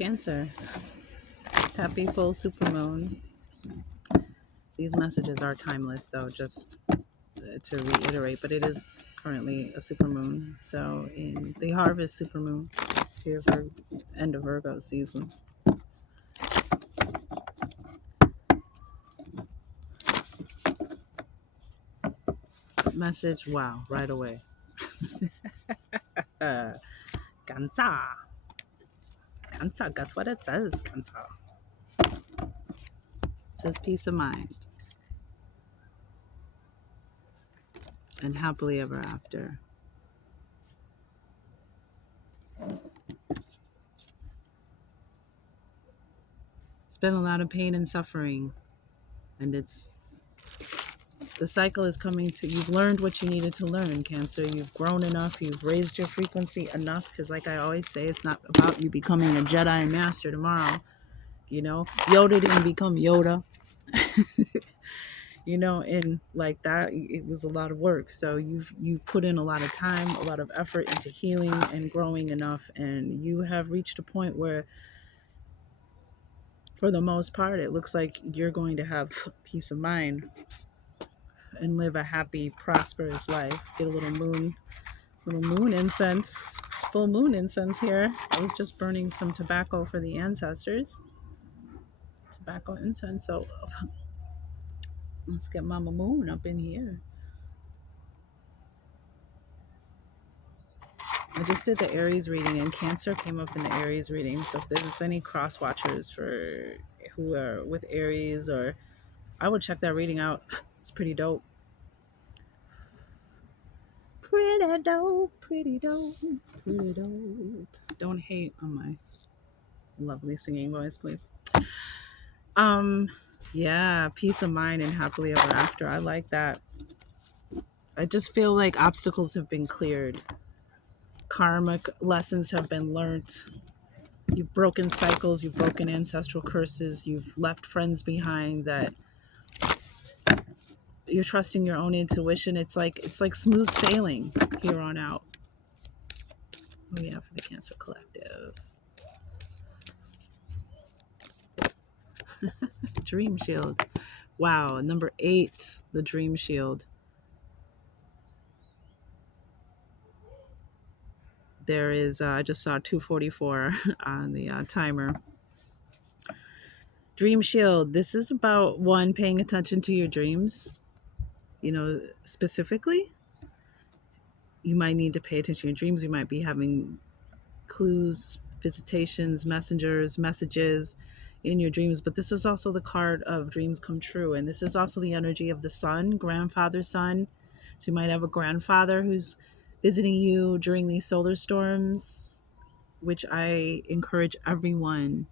Cancer, happy full supermoon. These messages are timeless, though, just to reiterate, but it is currently a supermoon. So, in the harvest supermoon, here for end of Virgo season. Message, wow, right away. Gansa. Gansa, guess what it says, Gansa? It says peace of mind and happily ever after. It's been a lot of pain and suffering, and the cycle is coming to, you've learned what you needed to learn, Cancer. You've grown enough, you've raised your frequency enough, because like I always say, it's not about you becoming a Jedi Master tomorrow. You know, Yoda didn't become Yoda. You know, and like that, it was a lot of work. So you've put in a lot of time, a lot of effort into healing and growing enough, and you have reached a point where, for the most part, it looks like you're going to have peace of mind and live a happy, prosperous life. Get a little moon incense, full moon incense here. I was just burning some tobacco for the ancestors. Tobacco incense. So let's get Mama Moon up in here. I just did the Aries reading, and Cancer came up in the Aries reading. So if there's any cross watchers for who are with Aries, or I would check that reading out. It's pretty dope. Pretty dope, pretty dope, pretty dope. Don't hate on my lovely singing voice, please. Yeah, peace of mind and happily ever after. I like that. I just feel like obstacles have been cleared. Karmic lessons have been learned. You've broken cycles, you've broken ancestral curses, you've left friends behind, that you're trusting your own intuition. It's like smooth sailing here on out. What do we have for the Cancer Collective? Dream Shield. Wow, number 8, the Dream Shield. There is, I just saw 244 on the timer. Dream Shield. This is about, one, paying attention to your dreams. You know, specifically, you might need to pay attention to your dreams. You might be having clues, visitations, messengers, messages in your dreams. But this is also the card of dreams come true. And this is also the energy of the sun, grandfather sun. So you might have a grandfather who's visiting you during these solar storms, which I encourage everyone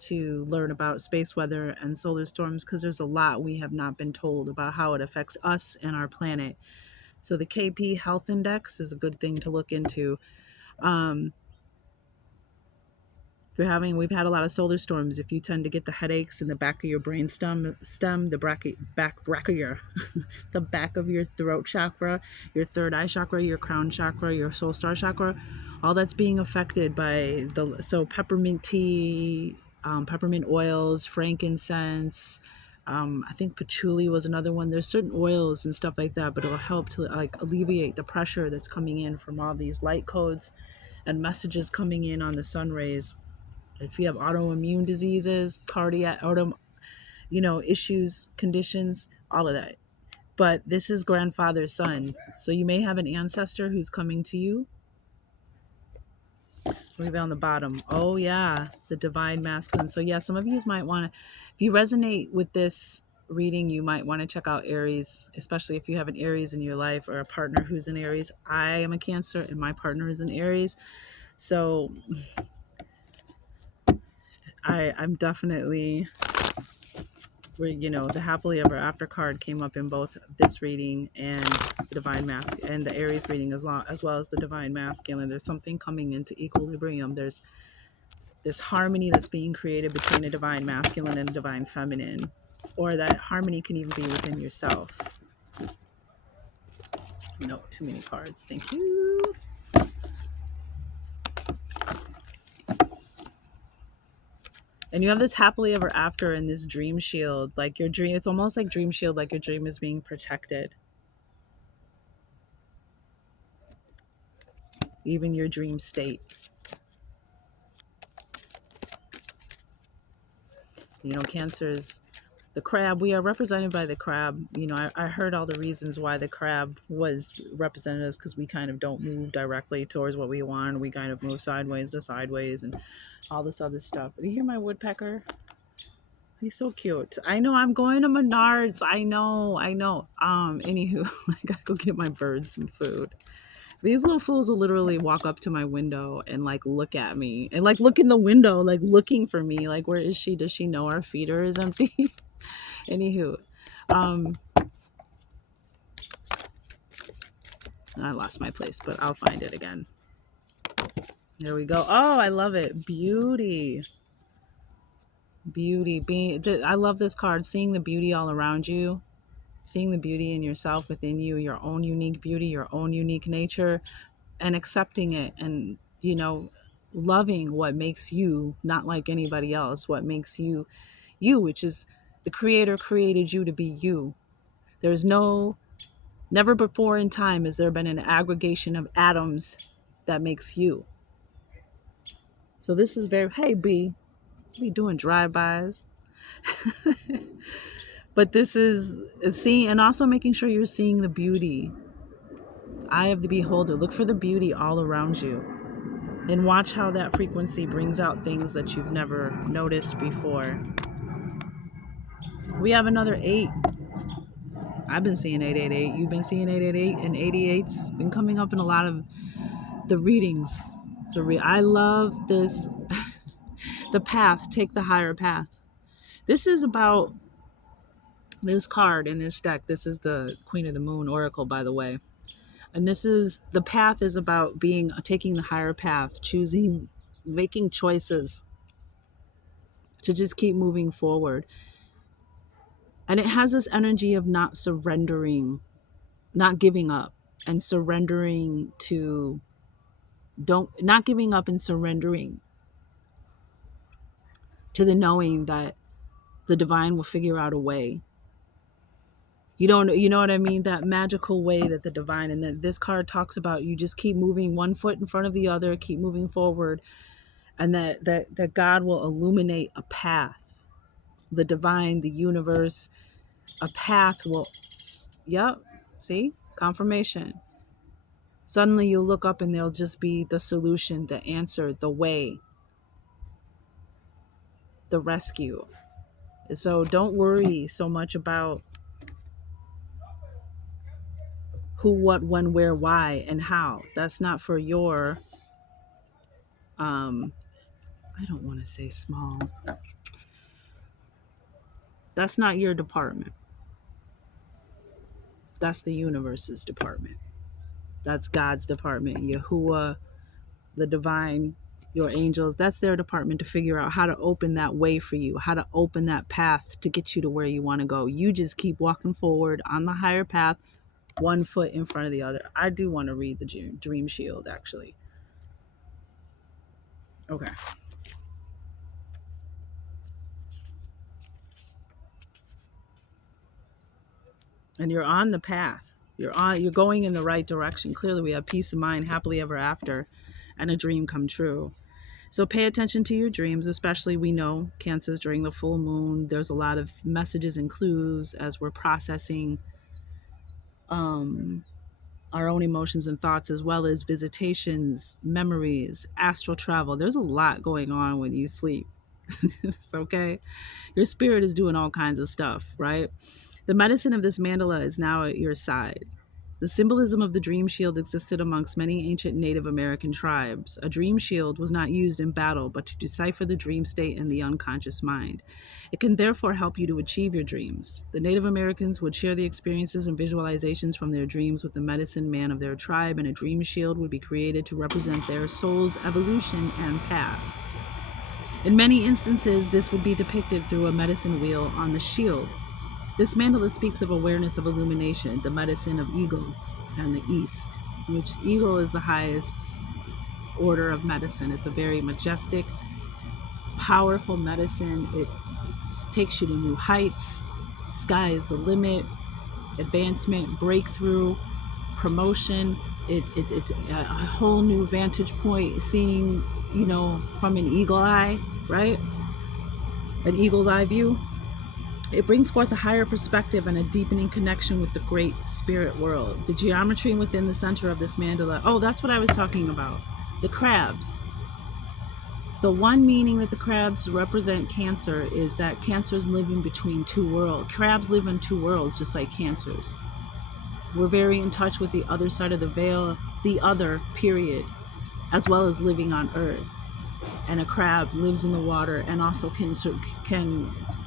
to learn about space weather and solar storms, because there's a lot we have not been told about how it affects us and our planet. So the KP Health Index is a good thing to look into. We've had a lot of solar storms. If you tend to get the headaches in the back of your brain stem, the back of your throat chakra, your third eye chakra, your crown chakra, your soul star chakra, all that's being affected by so peppermint tea, peppermint oils, frankincense. I think patchouli was another one. There's certain oils and stuff like that, but it'll help to like alleviate the pressure that's coming in from all these light codes and messages coming in on the sun rays. If you have autoimmune diseases, cardiac, issues, conditions, all of that. But this is grandfather's son. So you may have an ancestor who's coming to you. Maybe on the bottom. Oh yeah, the divine masculine. So yeah, some of you might want to, if you resonate with this reading, you might want to check out Aries, especially if you have an Aries in your life or a partner who's an Aries. I am a Cancer and my partner is an Aries. So I'm definitely, the happily ever after card came up in both this reading and the divine masculine, and the Aries reading as well as the divine masculine. There's something coming into equilibrium. There's this harmony that's being created between a divine masculine and a divine feminine, or that harmony can even be within yourself. No, too many cards. Thank you. And you have this happily ever after in this dream shield. Like your dream, it's almost like dream shield, like your dream is being protected. Even your dream state. You know, Cancer's the crab. We are represented by the crab. You know, I heard all the reasons why the crab was represented as, because we kind of don't move directly towards what we want. We kind of move sideways to sideways and all this other stuff. Do you hear my woodpecker? He's so cute. I know I'm going to Menards. I know. Anywho, I gotta go get my birds some food. These little fools will literally walk up to my window and like look at me and like look in the window, like looking for me. Like, where is she? Does she know our feeder is empty? Anywho, I lost my place, but I'll find it again. There we go. Oh, I love it. Beauty. I love this card. Seeing the beauty all around you, seeing the beauty in yourself, within you, your own unique beauty, your own unique nature, and accepting it, and you know, loving what makes you not like anybody else, what makes you you, which is the creator created you to be you. There's never before in time has there been an aggregation of atoms that makes you. So this is very, hey B, be doing drive-bys. But this is seeing, and also making sure you're seeing the beauty. Eye of the beholder. Look for the beauty all around you. And watch how that frequency brings out things that you've never noticed before. We have another 8. I've been seeing 888. You've been seeing 888, and 88's been coming up in a lot of the readings. I love this. The path. Take the higher path. This is about this card in this deck. This is the Queen of the Moon Oracle, by the way. And this is, the path is about taking the higher path, choosing, making choices to just keep moving forward. And it has this energy of not surrendering, not giving up, and surrendering to, not giving up and surrendering to the knowing that the divine will figure out a way. You know what I mean? That magical way that the divine, and that this card talks about, you just keep moving one foot in front of the other, keep moving forward, and that God will illuminate a path. The divine, the universe, a path will, yep, see? Confirmation. Suddenly you'll look up and there'll just be the solution, the answer, the way, the rescue. So don't worry so much about who, what, when, where, why, and how. That's not for your, I don't want to say small. That's not your department. That's the universe's department. That's God's department. Yahuwah, the divine, your angels, that's their department to figure out how to open that way for you, how to open that path to get you to where you want to go. You just keep walking forward on the higher path, one foot in front of the other. I do want to read the Dream Shield, actually. Okay. And you're on the path. You're going in the right direction. Clearly, we have peace of mind, happily ever after, and a dream come true. So pay attention to your dreams, especially, we know Cancers during the full moon. There's a lot of messages and clues as we're processing our own emotions and thoughts, as well as visitations, memories, astral travel. There's a lot going on when you sleep. It's okay. Your spirit is doing all kinds of stuff, right? The medicine of this mandala is now at your side. The symbolism of the dream shield existed amongst many ancient Native American tribes. A dream shield was not used in battle, but to decipher the dream state in the unconscious mind. It can therefore help you to achieve your dreams. The Native Americans would share the experiences and visualizations from their dreams with the medicine man of their tribe, and a dream shield would be created to represent their soul's evolution and path. In many instances, this would be depicted through a medicine wheel on the shield. This mandala speaks of awareness of illumination, the medicine of eagle and the east, which eagle is the highest order of medicine. It's a very majestic, powerful medicine. It takes you to new heights. Sky is the limit. Advancement, breakthrough, promotion. It's a whole new vantage point, seeing, from an eagle eye, right? An eagle's eye view. It brings forth a higher perspective and a deepening connection with the great spirit world. The geometry within the center of this mandala. Oh, that's what I was talking about. The crabs. The one meaning that the crabs represent Cancer is that Cancer is living between two worlds. Crabs live in two worlds, just like Cancers. We're very in touch with the other side of the veil, the other, period, as well as living on Earth. And a crab lives in the water and also can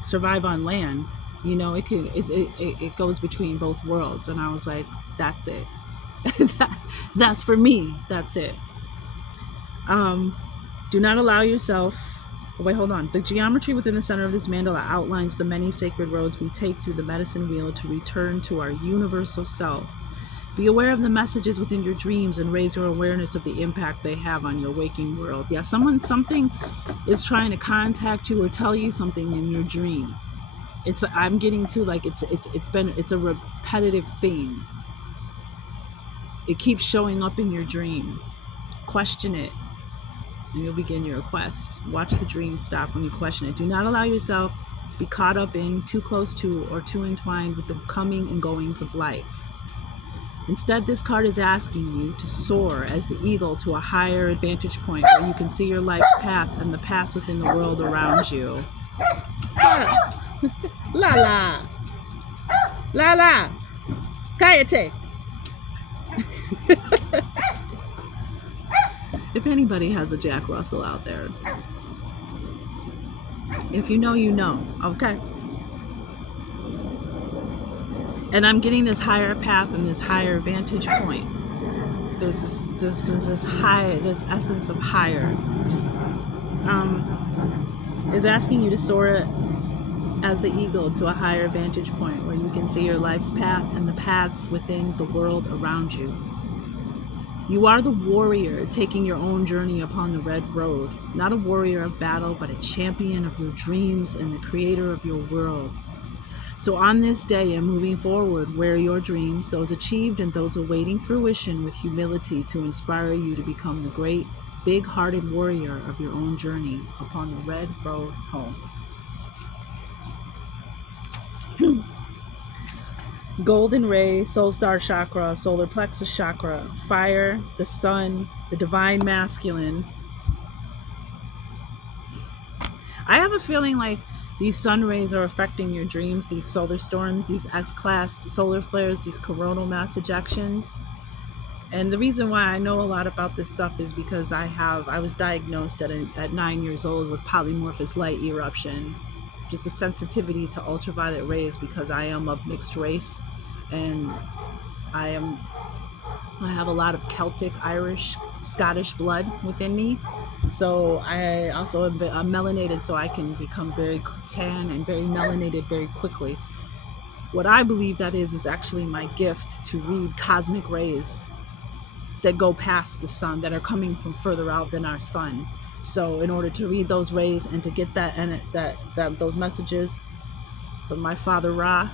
survive on land. It goes between both worlds. And I was like, that's it. That's for me. That's it. Do not allow yourself. Oh, wait, hold on. The geometry within the center of this mandala outlines the many sacred roads we take through the medicine wheel to return to our universal self. Be aware of the messages within your dreams and raise your awareness of the impact they have on your waking world. Yeah, something is trying to contact you or tell you something in your dream. I'm getting to, like, it's a repetitive theme. It keeps showing up in your dream. Question it, and you'll begin your quest. Watch the dream stop when you question it. Do not allow yourself to be caught up in, too close to, or too entwined with the coming and goings of life. Instead, this card is asking you to soar as the eagle to a higher vantage point where you can see your life's path and the paths within the world around you. Lala! Lala! Cállate! If anybody has a Jack Russell out there, if you know, you know, okay? And I'm getting this higher path and this higher vantage point. This essence of higher. Is asking you to soar as the eagle to a higher vantage point where you can see your life's path and the paths within the world around you. You are the warrior taking your own journey upon the red road, not a warrior of battle, but a champion of your dreams and the creator of your world. So on this day and moving forward, wear your dreams, those achieved and those awaiting fruition, with humility to inspire you to become the great, big-hearted warrior of your own journey upon the red road home. Golden ray, soul star chakra, solar plexus chakra, fire, the sun, the divine masculine. I have a feeling like these sun rays are affecting your dreams, these solar storms, these X-class solar flares, these coronal mass ejections. And the reason why I know a lot about this stuff is because I was diagnosed at 9 years old with polymorphous light eruption. Just a sensitivity to ultraviolet rays because I am of mixed race, and I have a lot of Celtic, Irish, Scottish blood within me. So I also am melanated, so I can become very tan and very melanated very quickly. What I believe that is actually my gift to read cosmic rays that go past the sun, that are coming from further out than our sun. So in order to read those rays and to get that and those messages from my father Ra,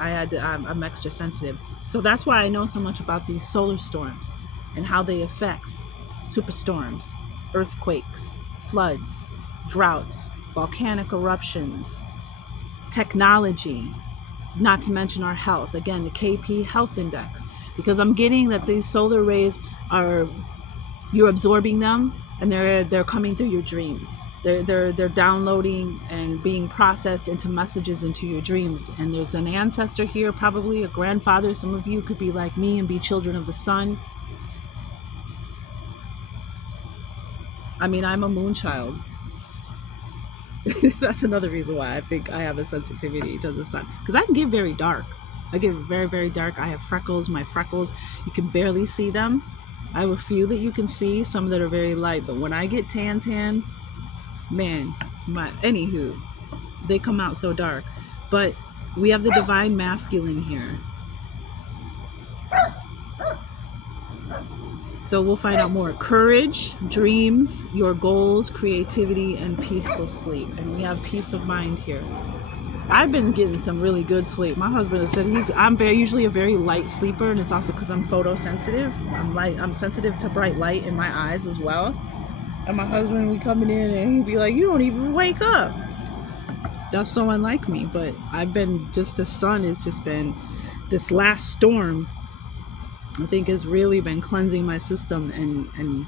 I'm extra sensitive. So that's why I know so much about these solar storms and how they affect superstorms, earthquakes, floods, droughts, volcanic eruptions, technology, not to mention our health. Again, the KP health index, because I'm getting that these solar rays you're absorbing them, and they're coming through your dreams. They're downloading and being processed into messages into your dreams. And there's an ancestor here, probably a grandfather. Some of you could be like me and be children of the sun. I mean, I'm a moon child. That's another reason why I think I have a sensitivity to the sun, because I can get very dark. I get very, very dark. I have freckles. My freckles, you can barely see them. I have a few that you can see, some that are very light, but when I get tan, man, anywho, they come out so dark. But we have the divine masculine here. So we'll find out more. Courage, dreams, your goals, creativity, and peaceful sleep. And we have peace of mind here. I've been getting some really good sleep. My husband has said I'm usually a very light sleeper, and it's also because I'm photosensitive. I'm sensitive to bright light in my eyes as well. And my husband would be coming in and he'd be like, "You don't even wake up." That's so unlike me. But I've been the sun has just been, this last storm, I think, has really been cleansing my system and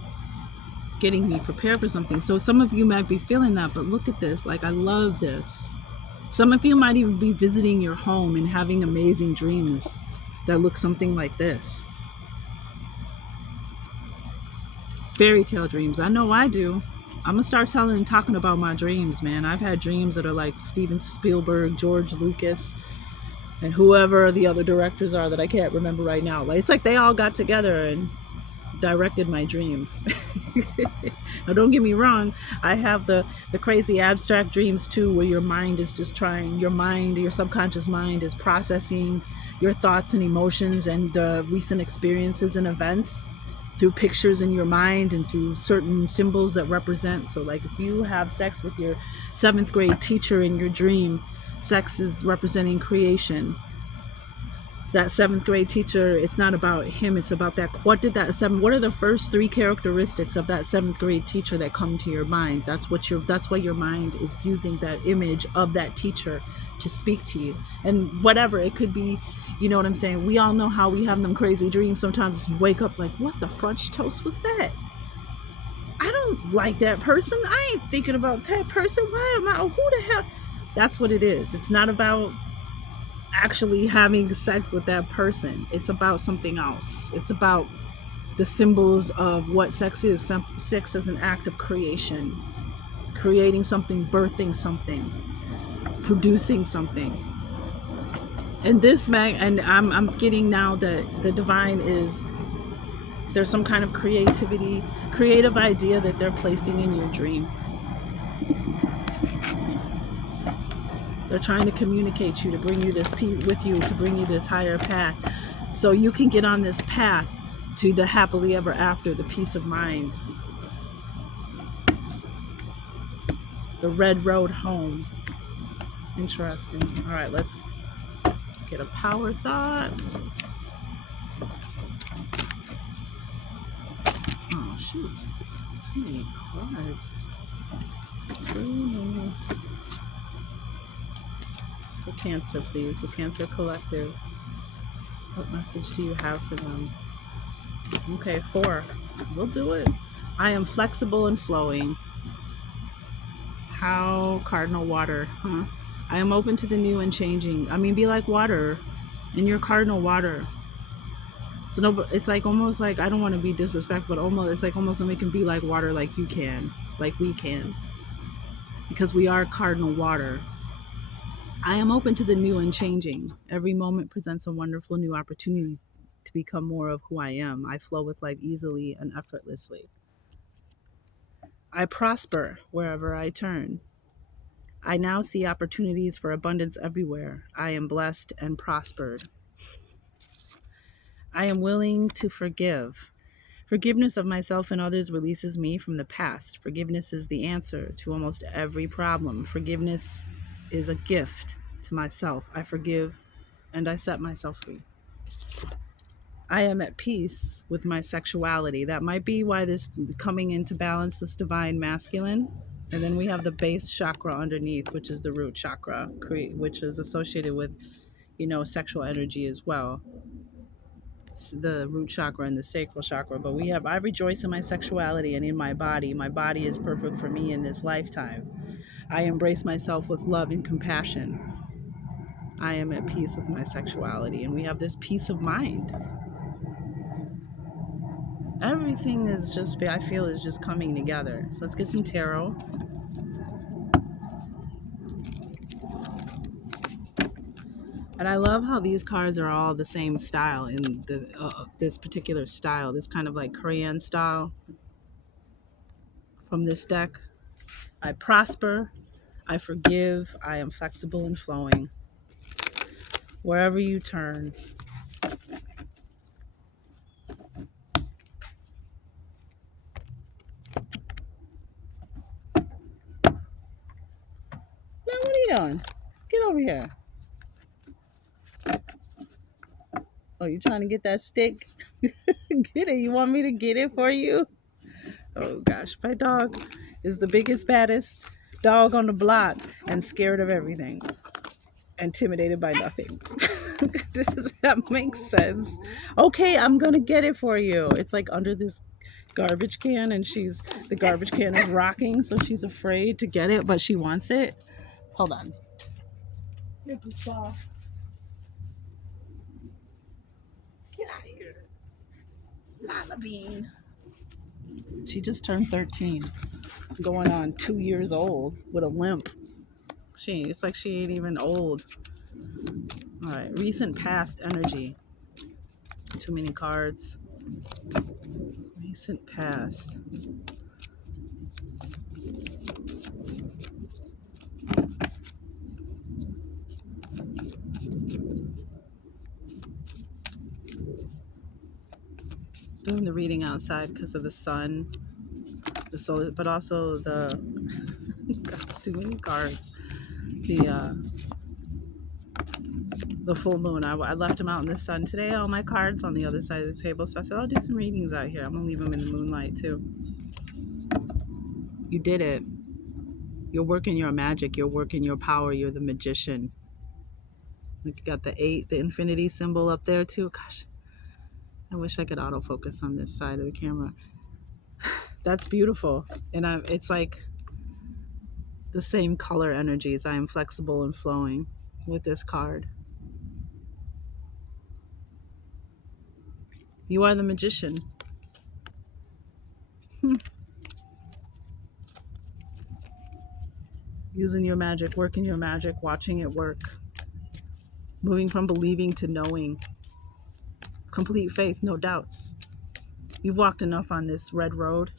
getting me prepared for something. So some of you might be feeling that, but look at this. Like, I love this. Some of you might even be visiting your home and having amazing dreams that look something like this. Fairy tale dreams. I know I do. I'm gonna start talking about my dreams, man. I've had dreams that are like Steven Spielberg, George Lucas, and whoever the other directors are that I can't remember right now. Like, it's like they all got together and directed my dreams. Now, don't get me wrong, I have the crazy abstract dreams too, where your mind is just your subconscious mind is processing your thoughts and emotions and the recent experiences and events through pictures in your mind and through certain symbols that represent. So like, if you have sex with your 7th grade teacher in your dream, sex is representing creation. That 7th grade teacher, it's not about him, it's about what are the first 3 characteristics of that 7th grade teacher that come to your mind? That's why your mind is using that image of that teacher to speak to you. And whatever it could be, you know what I'm saying? We all know how we have them crazy dreams. Sometimes you wake up like, what the French toast was that? I don't like that person. I ain't thinking about that person. Who the hell? That's what it is. It's not about actually having sex with that person. It's about something else. It's about the symbols of what sex is. Sex is an act of creation, creating something, birthing something, producing something. And I'm getting now that the divine is, there's some kind of creative idea that they're placing in your dream. They're trying to communicate you, to bring you this peace with you, to bring you this higher path, so you can get on this path to the happily ever after, the peace of mind, the red road home. Interesting. All right, let's get a power thought. Oh shoot, too many cards. For Cancer, please. The Cancer Collective. What message do you have for them? Okay, 4. We'll do it. I am flexible and flowing. How? Cardinal water. Huh? I am open to the new and changing. Be like water in your cardinal water. So no, it's like almost like, I don't want to be disrespectful, but it's like almost we can be like water, like you can, like we can, because we are cardinal water. I am open to the new and changing. Every moment presents a wonderful new opportunity to become more of who I am. I flow with life easily and effortlessly. I prosper wherever I turn. I now see opportunities for abundance everywhere. I am blessed and prospered. I am willing to forgive. Forgiveness of myself and others releases me from the past. Forgiveness is the answer to almost every problem. Forgiveness is a gift to myself. I forgive and I set myself free. I am at peace with my sexuality. That might be why this coming into balance, this divine masculine. And then we have the base chakra underneath, which is the root chakra, which is associated with, sexual energy as well. The root chakra and the sacral chakra. But I rejoice in my sexuality and in my body. My body is perfect for me in this lifetime. I embrace myself with love and compassion. I am at peace with my sexuality. And we have this peace of mind. Everything is I feel is just coming together. So let's get some tarot. And I love how these cards are all the same style in this particular style, this kind of like crayon style from this deck. I prosper, I forgive, I am flexible and flowing. Wherever you turn. you doing? Get over here. Oh, you trying to get that stick? Get it. You want me to get it for you? Oh gosh, my dog is the biggest, baddest dog on the block and scared of everything. Intimidated by nothing. Does that make sense? Okay, I'm gonna get it for you. It's like under this garbage can, and the garbage can is rocking, so she's afraid to get it, but she wants it. Hold on. Get out of here. Lala Bean. She just turned 13, going on 2 years old with a limp. It's like she ain't even old. All right, recent past energy. Too many cards. Recent past. Doing the reading outside because of the sun, the solar, but also the gosh, too many cards. The full moon. I left them out in the sun today. All my cards on the other side of the table. So I said, I'll do some readings out here. I'm gonna leave them in the moonlight too. You did it. You're working your magic. You're working your power. You're the magician. You got the 8, the infinity symbol up there too. Gosh, I wish I could autofocus on this side of the camera. That's beautiful. And it's like the same color energies. I am flexible and flowing with this card. You are the magician. Using your magic, working your magic, watching it work. Moving from believing to knowing. Complete faith, no doubts. You've walked enough on this red road,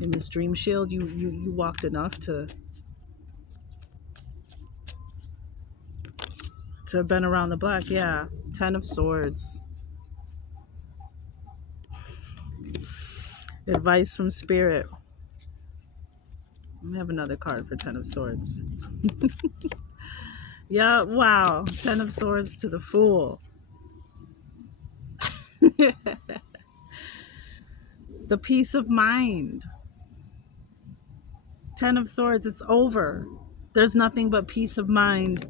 in this dream shield. You walked enough to have been around the block. Yeah. 10 of Swords. Advice from Spirit. I have another card for 10 of Swords. Yeah, wow. 10 of Swords to the Fool. The peace of mind. 10 of Swords, it's over. There's nothing but peace of mind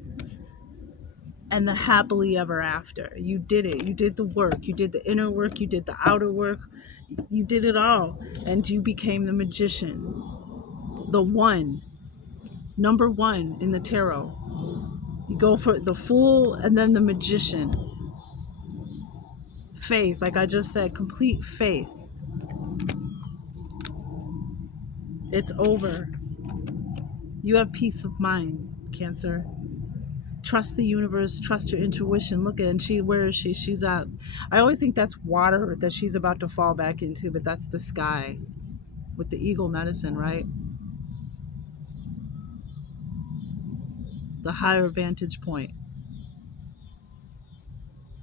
and the happily ever after. You did it. You did the work. You did the inner work. You did the outer work. You did it all. And you became the magician. The one. Number 1 in the tarot. You go for the Fool and then the magician. Faith, like I just said, complete faith. It's over. You have peace of mind, Cancer. Trust the universe, trust your intuition. Look at, and where is she? She's at, I always think that's water that she's about to fall back into, but that's the sky with the eagle medicine, right? The higher vantage point.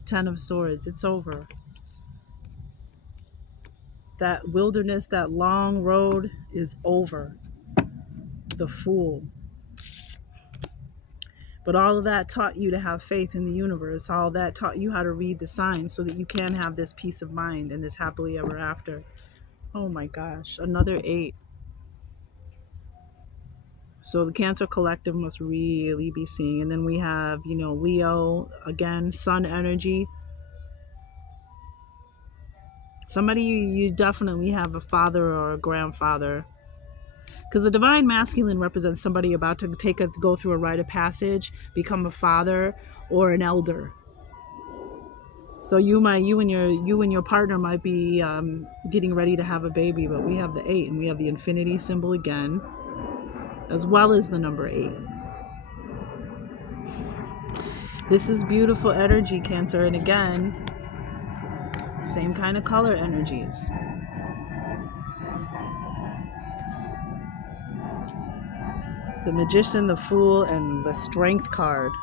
10 of Swords, it's over. That wilderness, that long road is over. The Fool. But all of that taught you to have faith in the universe. All of that taught you how to read the signs so that you can have this peace of mind and this happily ever after. Oh my gosh, another 8. So the Cancer collective must really be seeing. And then we have, Leo, again, sun energy. Somebody you definitely have a father or a grandfather. Because the divine masculine represents somebody about to go through a rite of passage, become a father or an elder. So you and your partner might be getting ready to have a baby, but we have the 8 and we have the infinity symbol again, as well as the number 8. This is beautiful energy, Cancer, and again, same kind of color energies. The Magician, the Fool, and the Strength card.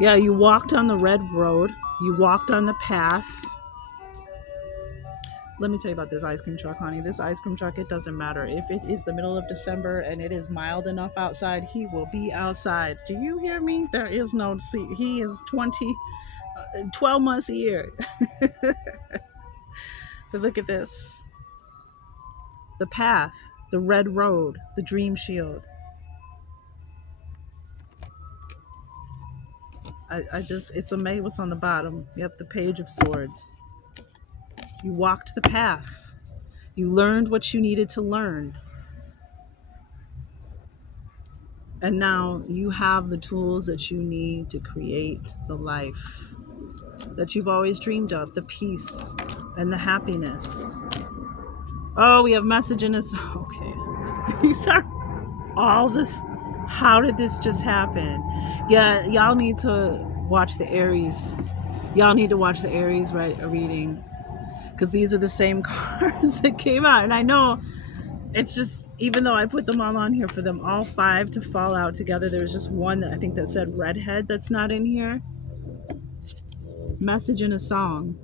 Yeah, you walked on the red road. You walked on the path. Let me tell you about this ice cream truck, honey. This ice cream truck, it doesn't matter. If it is the middle of December and it is mild enough outside, he will be outside. Do you hear me? There is no see. He is 12 months a year. But look at this. The path, the red road, the dream shield. I just, it's amazing what's on the bottom. Yep, the page of swords. You walked the path. You learned what you needed to learn. And now you have the tools that you need to create the life that you've always dreamed of, the peace and the happiness. Oh, we have message in us. Okay. These are all this. How did this just happen? Yeah, y'all need to watch the Aries. Y'all need to watch the Aries reading, because these are the same cards that came out. And I know it's just, even though I put them all on here for them all 5 to fall out together, there's just one that I think that said redhead that's not in here. Message in a song.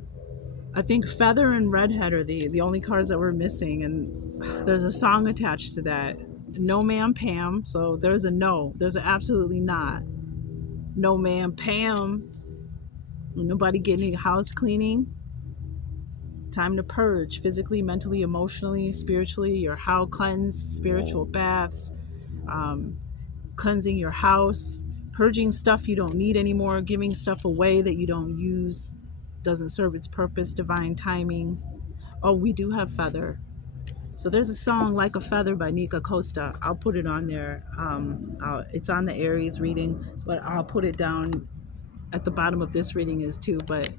I think feather and redhead are the only cards that we're missing, and there's a song attached to that. No ma'am Pam. So there's a no. There's an absolutely not. No ma'am Pam. Nobody getting house cleaning. Time to purge physically, mentally, emotionally, spiritually. Your house cleanse, spiritual baths, cleansing your house, purging stuff you don't need anymore, giving stuff away that you don't use, doesn't serve its purpose, divine timing. Oh, we do have feather. So there's a song Like a Feather by Nika Costa. I'll put it on there. It's on the Aries reading, but I'll put it down at the bottom of this reading is too. But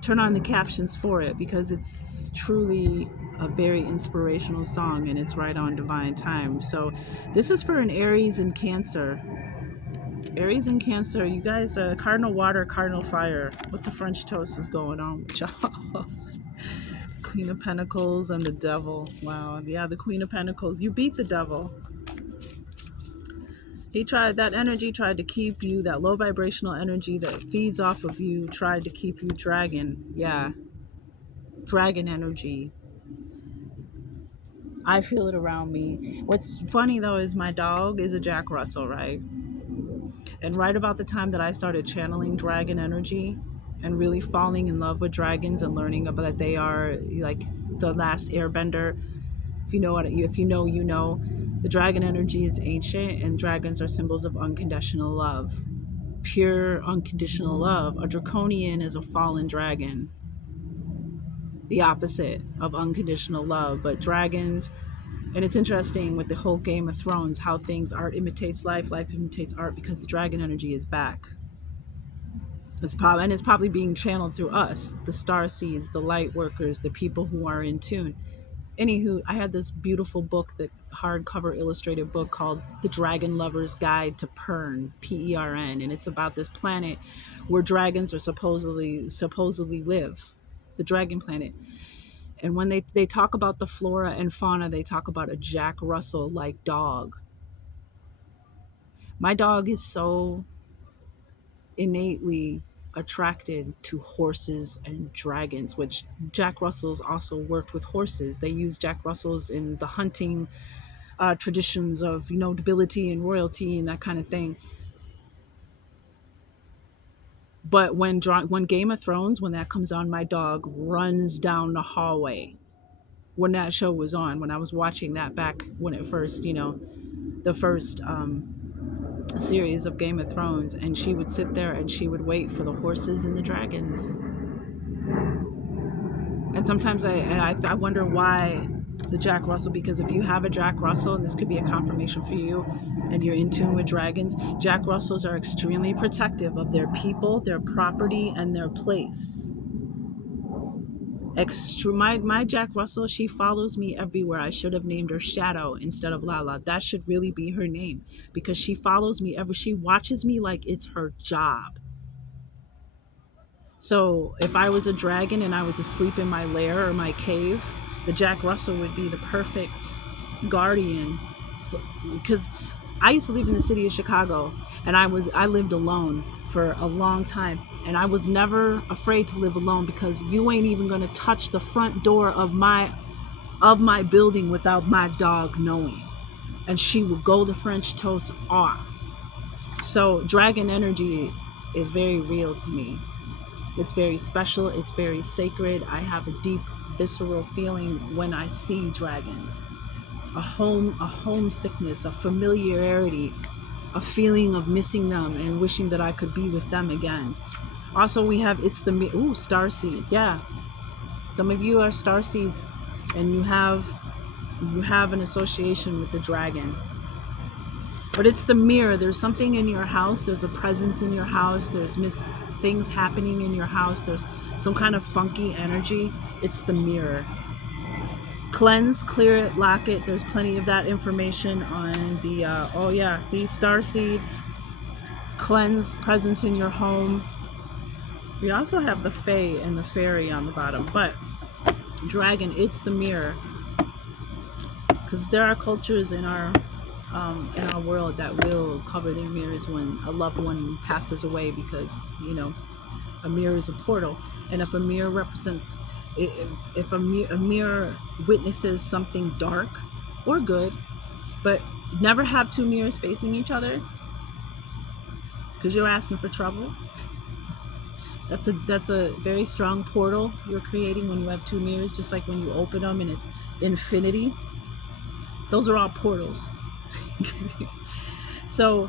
turn on the captions for it, because it's truly a very inspirational song, and it's right on divine time. So this is for an Aries and Cancer. Aries and Cancer, you guys, cardinal water, cardinal fire. What the French toast is going on with y'all? Queen of Pentacles and the Devil. Wow, yeah, the Queen of Pentacles. You beat the devil. That energy tried to keep you, that low vibrational energy that feeds off of you, tried to keep you dragon. Yeah, dragon energy. I feel it around me. What's funny though is my dog is a Jack Russell, right? And right about the time that I started channeling dragon energy and really falling in love with dragons and learning about that they are like the last airbender. If you know, you know. The dragon energy is ancient, and dragons are symbols of unconditional love. Pure unconditional love. A draconian is a fallen dragon. The opposite of unconditional love. But dragons, and it's interesting with the whole Game of Thrones, how art imitates life, life imitates art, because the dragon energy is back. It's probably being channeled through us, the star seeds, the light workers, the people who are in tune. Anywho, I had this beautiful book, the hardcover illustrated book called The Dragon Lover's Guide to Pern, P-E-R-N, and it's about this planet where dragons are supposedly live, the dragon planet. And when they talk about the flora and fauna, they talk about a Jack Russell-like dog. My dog is so innately attracted to horses and dragons, which Jack Russells also worked with horses. They used Jack Russells in the hunting traditions of, nobility and royalty and that kind of thing. But when Game of Thrones, when that comes on, my dog runs down the hallway. When that show was on, when I was watching that back when it first, the first series of Game of Thrones, and she would sit there and she would wait for the horses and the dragons. And sometimes I wonder why the Jack Russell, because if you have a Jack Russell, and this could be a confirmation for you, and you're in tune with dragons, Jack Russells are extremely protective of their people, their property, and their place. My Jack Russell, she follows me everywhere. I should have named her Shadow instead of Lala. That should really be her name, because she follows me she watches me like it's her job. So if I was a dragon and I was asleep in my lair or my cave, the Jack Russell would be the perfect guardian. Because I used to live in the city of Chicago, and I lived alone for a long time. And I was never afraid to live alone, because you ain't even gonna touch the front door of my building without my dog knowing. And she will go the French toast off. So dragon energy is very real to me. It's very special. It's very sacred. I have a deep, visceral feeling when I see dragons. A homesickness, a familiarity, a feeling of missing them and wishing that I could be with them again. Also, we have starseed. Yeah, some of you are starseeds, and you have an association with the dragon. But it's the mirror. There's something in your house. There's a presence in your house. There's things happening in your house. There's some kind of funky energy. It's the mirror. Cleanse, clear it, lock it. There's plenty of that information on the, starseed. Cleanse, presence in your home. We also have the fae and the fairy on the bottom. But dragon, it's the mirror. Because there are cultures in our world that will cover their mirrors when a loved one passes away, because a mirror is a portal. And if a mirror represents, if a mirror witnesses something dark or good, but never have two mirrors facing each other, because you're asking for trouble. That's a very strong portal you're creating when you have two mirrors, just like when you open them and it's infinity. Those are all portals. So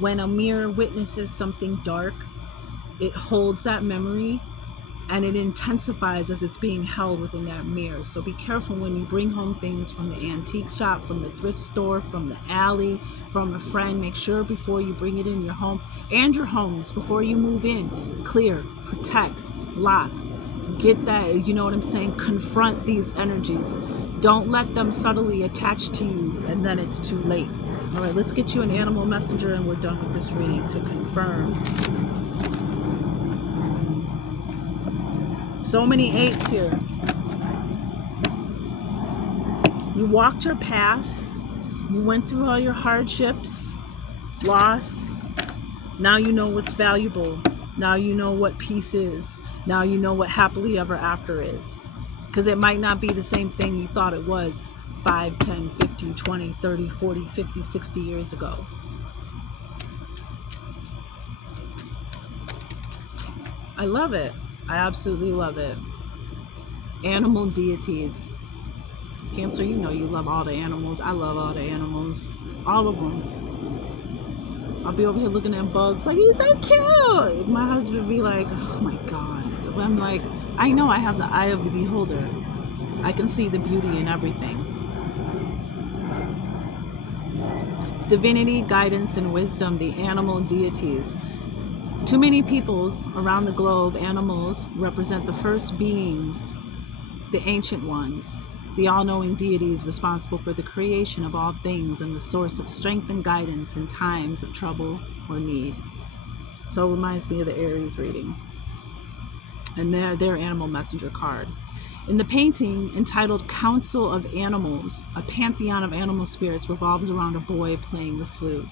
when a mirror witnesses something dark, it holds that memory and it intensifies as it's being held within that mirror. So be careful when you bring home things from the antique shop, from the thrift store, from the alley, from a friend. Make sure before you bring it in your home and your homes, before you move in, clear, protect, lock, get that, you know what I'm saying? Confront these energies. Don't let them subtly attach to you and then it's too late. All right, let's get you an animal messenger and we're done with this reading to confirm. So many eights here. You walked your path. You went through all your hardships, loss. Now you know what's valuable. Now you know what peace is. Now you know what happily ever after is. Because it might not be the same thing you thought it was 5, 10, 15, 20, 30, 40, 50, 60 years ago. I love it. I absolutely love it. Animal deities. Cancer, you know you love all the animals. I love all the animals. All of them. I'll be over here looking at bugs like, he's so cute. My husband be like, oh my God. But I'm like, I know I have the eye of the beholder. I can see the beauty in everything. Divinity, guidance, and wisdom, the animal deities. To many peoples around the globe, animals represent the first beings, the ancient ones, the all-knowing deities responsible for the creation of all things and the source of strength and guidance in times of trouble or need. So it reminds me of the Aries reading and their animal messenger card. In the painting entitled Council of Animals, a pantheon of animal spirits revolves around a boy playing the flute.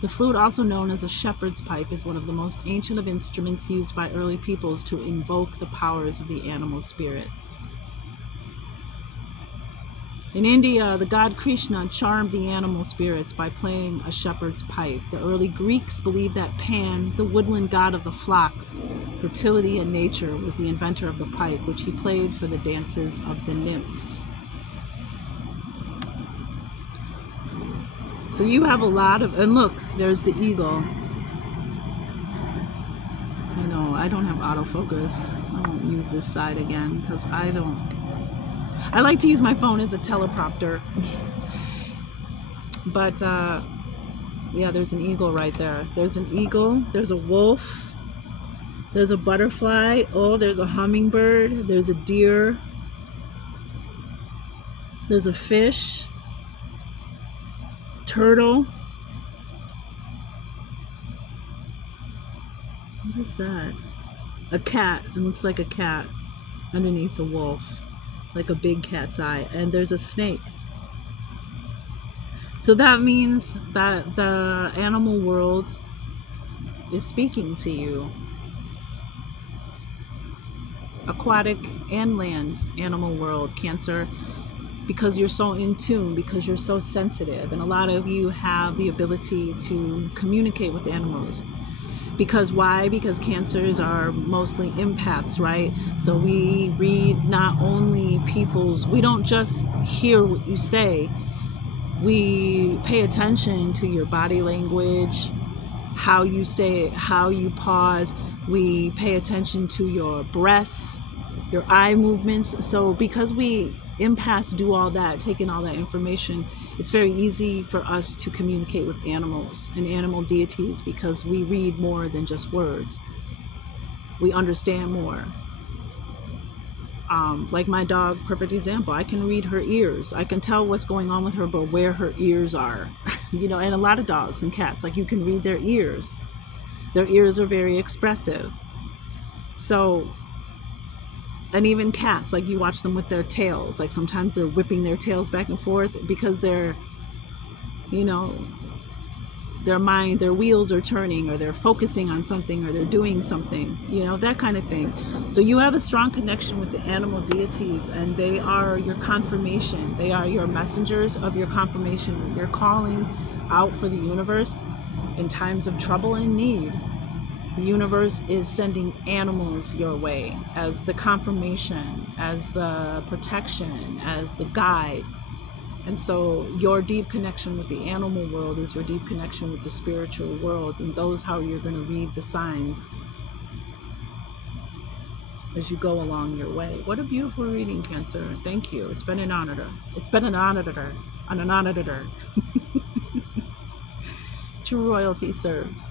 The flute, also known as a shepherd's pipe, is one of the most ancient of instruments used by early peoples to invoke the powers of the animal spirits. In India, the god Krishna charmed the animal spirits by playing a shepherd's pipe. The early Greeks believed that Pan, the woodland god of the flocks, fertility, and nature, was the inventor of the pipe, which he played for the dances of the nymphs. So you have a lot of, and look, there's the eagle. I know, I don't have autofocus. I won't use this side again because I like to use my phone as a teleprompter. But yeah, there's an eagle right there. There's an eagle, there's a wolf, there's a butterfly, oh, there's a hummingbird, there's a deer, there's a fish, turtle. What is that? A cat. It looks like a cat underneath a wolf, like a big cat's eye. And there's a snake. So that means that the animal world is speaking to you. Aquatic and land animal world, Cancer, because you're so in tune, because you're so sensitive. And a lot of you have the ability to communicate with animals. Because why? Because Cancers are mostly empaths, right? So we read not only people's, we don't just hear what you say, we pay attention to your body language, how you say it, how you pause. We pay attention to your breath, your eye movements. So because we empaths do all that, taking all that information, it's very easy for us to communicate with animals and animal deities because we read more than just words. We understand more. Like my dog, perfect example. I can read her ears. I can tell what's going on with her, but where her ears are. And a lot of dogs and cats, like you can read their ears. Their ears are very expressive. So, and even cats, like you watch them with their tails. Like sometimes they're whipping their tails back and forth because they're, their wheels are turning, or they're focusing on something, or they're doing something, that kind of thing. So you have a strong connection with the animal deities, and they are your confirmation. They are your messengers of your confirmation. You're calling out for the universe in times of trouble and need. The universe is sending animals your way as the confirmation, as the protection, as the guide. And so your deep connection with the animal world is your deep connection with the spiritual world, and those how you're going to read the signs as you go along your way. What a beautiful reading, Cancer. Thank you. It's been an honor. It's been an honor. True royalty serves.